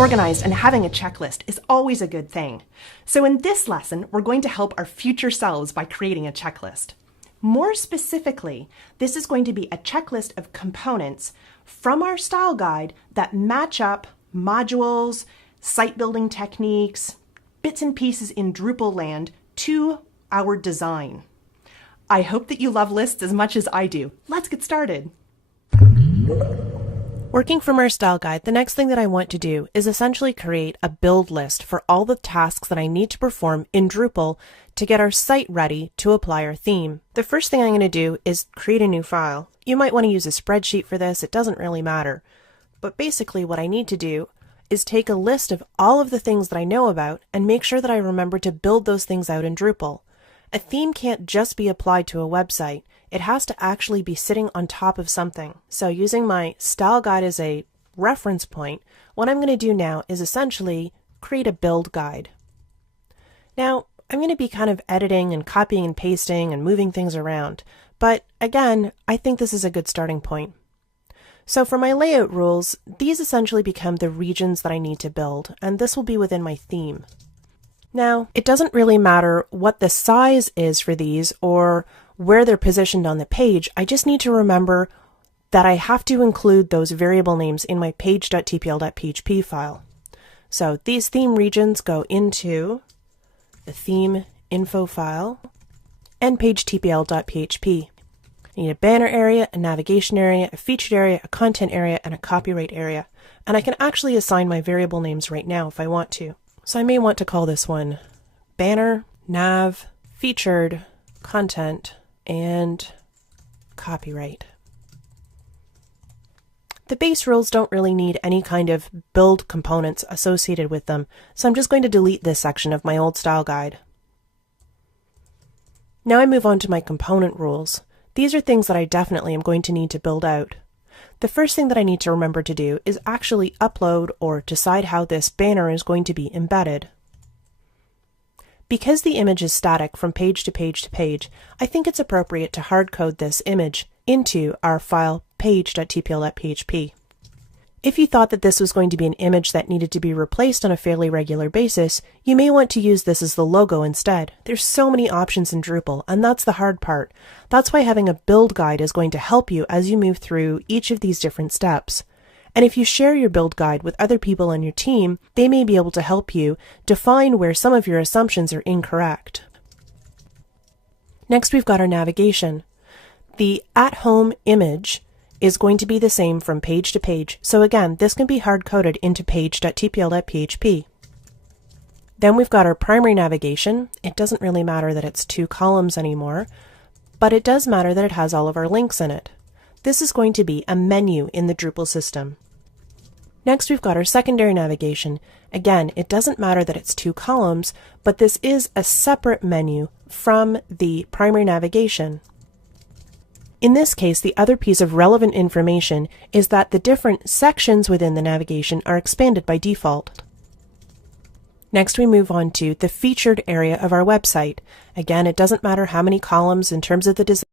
organized and having a checklist is always a good thing. So in this lesson, we're going to help our future selves by creating a checklist. More specifically, this is going to be a checklist of components from our style guide that match up modules, site building techniques, bits and pieces in Drupal land to our design. I hope that you love lists as much as I do. Let's get started. Working from our style guide, the next thing that I want to do is essentially create a build list for all the tasks that I need to perform in Drupal to get our site ready to apply our theme. The first thing I'm going to do is create a new file. You might want to use a spreadsheet for this, it doesn't really matter. But basically what I need to do is take a list of all of the things that I know about and make sure that I remember to build those things out in Drupal. A theme can't just be applied to a website. It has to actually be sitting on top of something. So using my style guide as a reference point, what I'm going to do now is essentially create a build guide. Now, I'm going to be kind of editing and copying and pasting and moving things around. But again, I think this is a good starting point. So for my layout rules, these essentially become the regions that I need to build, and this will be within my theme. Now, it doesn't really matter what the size is for these or where they're positioned on the page. I just need to remember that I have to include those variable names in my page.tpl.php file. So these theme regions go into the theme info file and page.tpl.php. I need a banner area, a navigation area, a featured area, a content area, and a copyright area. And I can actually assign my variable names right now if I want to. So I may want to call this one banner, nav, featured, content, and copyright. The base rules don't really need any kind of build components associated with them, so I'm just going to delete this section of my old style guide. Now I move on to my component rules. These are things that I definitely am going to need to build out. The first thing that I need to remember to do is actually upload or decide how this banner is going to be embedded. Because the image is static from page to page to page, I think it's appropriate to hardcode this image into our file page.tpl.php. If you thought that this was going to be an image that needed to be replaced on a fairly regular basis, you may want to use this as the logo instead. There's so many options in Drupal, and that's the hard part. That's why having a build guide is going to help you as you move through each of these different steps. And if you share your build guide with other people on your team, they may be able to help you define where some of your assumptions are incorrect. Next, we've got our navigation. The at-home image is going to be the same from page to page. So again, this can be hard-coded into page.tpl.php. Then we've got our primary navigation. It doesn't really matter that it's 2 columns anymore, but it does matter that it has all of our links in it. This is going to be a menu in the Drupal system. Next, we've got our secondary navigation. Again, it doesn't matter that it's 2 columns, but this is a separate menu from the primary navigation. In this case, the other piece of relevant information is that the different sections within the navigation are expanded by default. Next, we move on to the featured area of our website. Again, it doesn't matter how many columns in terms of the design.